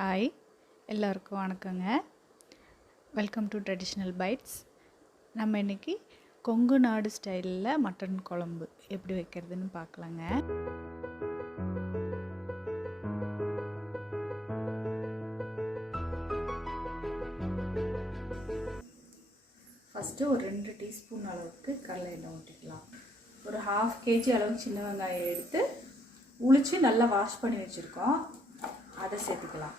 Hi, எல்லோருக்கும் வணக்கங்க. Welcome to traditional bites. நம்ம இன்றைக்கி கொங்கு நாடு ஸ்டைலில் மட்டன் குழம்பு எப்படி வைக்கிறதுன்னு பார்க்கலாங்க. ஃபஸ்ட்டு ஒரு 2 டீஸ்பூன் அளவுக்கு கடலை எண்ணெய் ஊற்றிக்கலாம். ஒரு 1/2 kg அளவுக்கு சின்ன வெங்காயம் எடுத்து உளித்து நல்லா வாஷ் பண்ணி வச்சுருக்கோம், அதை சேர்த்துக்கலாம்.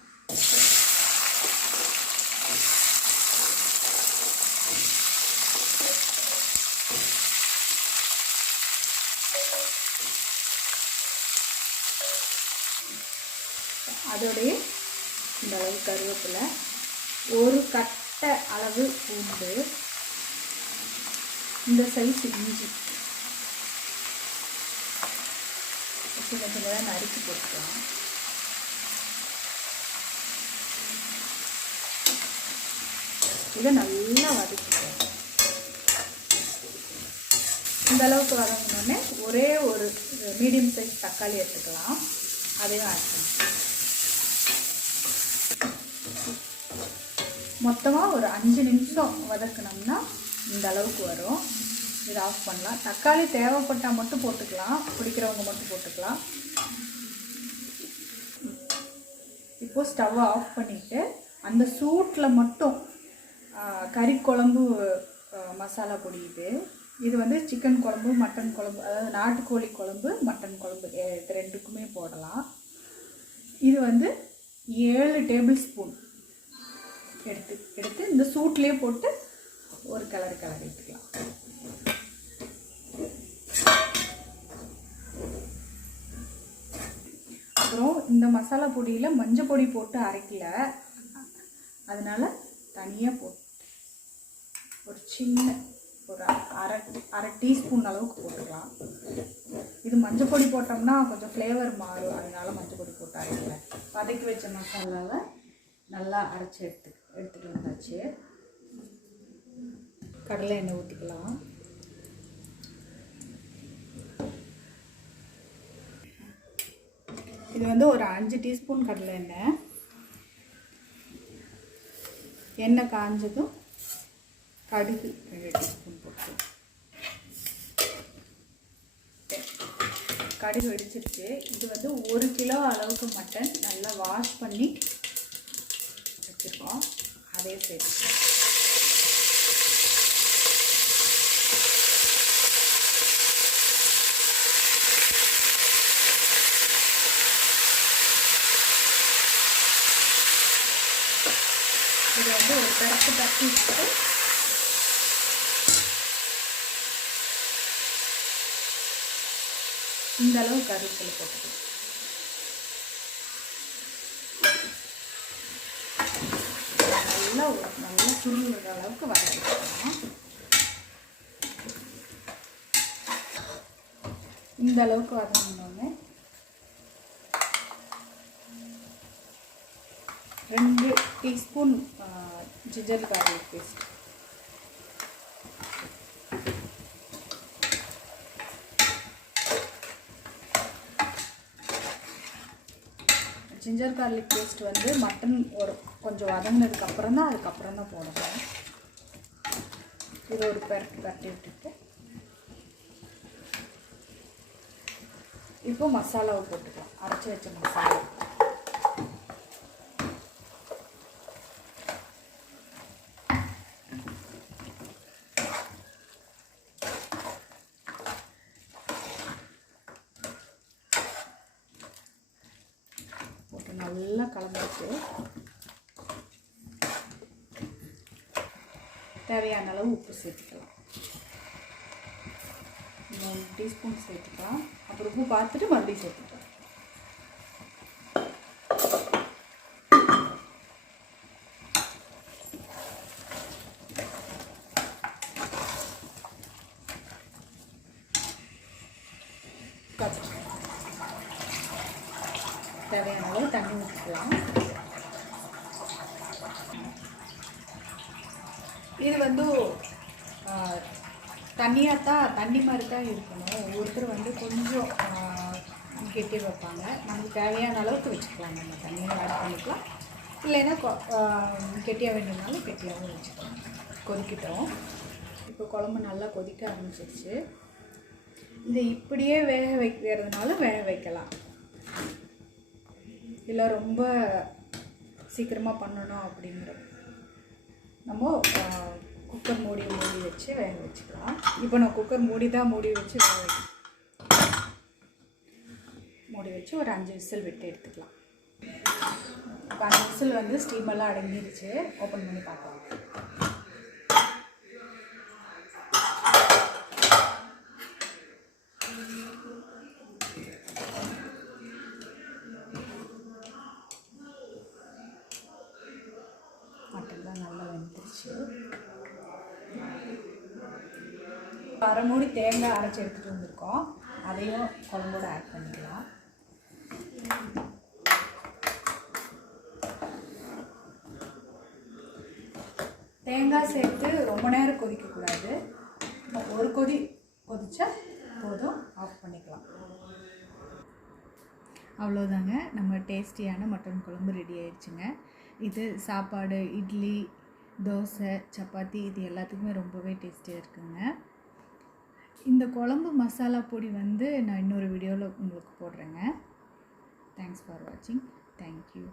அதோடைய இந்த அளவு கருவேப்பிலை, ஒரு கட்டை அளவு பூண்டு, இந்த சைஸ் இஞ்சி கொஞ்சம் கொஞ்சம் நறுக்கி போட்டுக்கலாம். இதை நல்லா வதக்கிக்கலாம். இந்த அளவுக்கு வதங்கினோடனே ஒரே ஒரு மீடியம் சைஸ் தக்காளி எடுத்துக்கலாம், அதையும் ஆட் பண்ணிக்கலாம். மொத்தமாக ஒரு 5 நிமிஷம் வதக்கினோம்னா இந்த அளவுக்கு வரும். இதை ஆஃப் பண்ணலாம். தக்காளி தேவைப்பட்டால் மட்டும் போட்டுக்கலாம், பிடிக்கிறவங்க மட்டும் போட்டுக்கலாம். இப்போது ஸ்டவ்வை ஆஃப் பண்ணிவிட்டு அந்த சூட்டில் மட்டும் கறி குழம்பு மசாலா பொடி இது வந்து சிக்கன் குழம்பு, மட்டன் குழம்பு, அதாவது நாட்டுக்கோழி குழம்பு, மட்டன் குழம்பு இது ரெண்டுக்குமே போடலாம். இது வந்து 7 டேபிள் ஸ்பூன் எடுத்து இந்த சூட்லேயே போட்டு ஒரு கிளறி விட்டுக்கலாம். அப்புறம் இந்த மசாலா பொடியில் மஞ்சள் பொடி போட்டு அரைக்கல, அதனால் தனியாக போட்டு ஒரு சின்ன ஒரு அரை டீஸ்பூன் அளவுக்கு போட்டுக்கலாம். இது மஞ்சள் பொடி போட்டோம்னா கொஞ்சம் ஃப்ளேவர் மாறும், அதனால மஞ்சள் பொடி போட்டு அரைக்கல. வதக்கி வச்ச மசாலாவை நல்லா அரைச்சி எடுத்துகிட்டு வந்தாச்சு. கடலை எண்ணெய் ஊற்றிக்கலாம். இது வந்து ஒரு 5 டீஸ்பூன் கடலை எண்ணெய் காஞ்சதும் கடுகு 2 டீஸ்பூன் போட்டு, கடுகு வெடிச்சிருச்சு. இது வந்து 1 கிலோ அளவுக்கு மட்டன் நல்லா வாஷ் பண்ணி வச்சுருக்கோம், அதே சேர்த்துக்கலாம். இதை வந்து ஒரு தரப்பு தட்டி விட்டு இந்த அளவு கருவேப்பிலை போட்டுக்கலாம். நல்லா சுருங்குற அளவுக்கு வதக்கிக்கலாம். இந்த அளவுக்கு வதங்கினோடனே 2 teaspoon ginger garlic paste, ginger garlic paste வந்து மட்டன் ஒரு கொஞ்சம் வதங்கினதுக்கப்புறம் தான் போடணும். இது ஒரு பரட்டி விட்டுட்டு இப்போ மசாலாவை போட்டுக்கலாம். அரைச்சி வச்ச மசாலா போட்டு நல்லா கலந்துட்டு தேவையான அளவு உப்பு சேர்த்துக்கலாம். 3 டீஸ்பூன் சேர்த்துக்கலாம். அப்புறம் உப்பு பார்த்துட்டு மறுபடியும் சேர்த்துக்கலாம். தேவையான அளவு தண்ணி ஊற்றிக்கலாம். இது வந்து தண்ணியாக தான் தண்ணி மாதிரி தான் இருக்கணும். ஒவ்வொருத்தர் வந்து கொஞ்சம் கெட்டி வைப்பாங்க. நமக்கு தேவையான அளவுக்கு வச்சுக்கலாம். நம்ம தண்ணியை ஆட் பண்ணிக்கலாம். இல்லைன்னா கெட்டியாக வேணும்னாலும் கெட்டியாகவும் வச்சுக்கலாம். கொதிக்கிட்டோம். இப்போ குழம்பு நல்லா கொதிக்க ஆரம்பிச்சிருச்சு. இதை இப்படியே வேக வைக்கிறதுனால வேக வைக்கலாம், இல்லை ரொம்ப சீக்கிரமாக பண்ணணும் அப்படிங்கிற நம்ம குக்கர் மூடி வச்சு வேக வச்சுக்கலாம். இப்போ நான் குக்கர் மூடி வச்சு மூடி வச்சு ஒரு 5 விசில் விட்டு எடுத்துக்கலாம். இப்போ 5 விசில் வந்து ஸ்டீமெல்லாம் அடங்கிருச்சு. ஓப்பன் பண்ணி பார்க்கலாம். மட்டன் தான் நல்லா வெந்துருச்சு. அரை மூடி தேங்காய் அரைச்சி எடுத்துகிட்டு வந்திருக்கோம், அதையும் குழம்போடு ஆட் பண்ணிக்கலாம். தேங்காய் சேர்த்து ரொம்ப நேரம் கொதிக்கக்கூடாது. ஒரு கொதி கொதிச்சா போதும், ஆஃப் பண்ணிக்கலாம். அவ்வளோதாங்க, நம்ம டேஸ்டியான மட்டன் குழம்பு ரெடி ஆயிடுச்சுங்க. இது சாப்பாடு, இட்லி, தோசை, சப்பாத்தி இது எல்லாத்துக்குமே ரொம்பவே டேஸ்டியாக இருக்குங்க. இந்த குழம்பு மசாலா பொடி வந்து நான் இன்னொரு வீடியோவில் உங்களுக்கு போடுறேங்க. தேங்க்ஸ் ஃபார் வாட்சிங். தேங்க்யூ.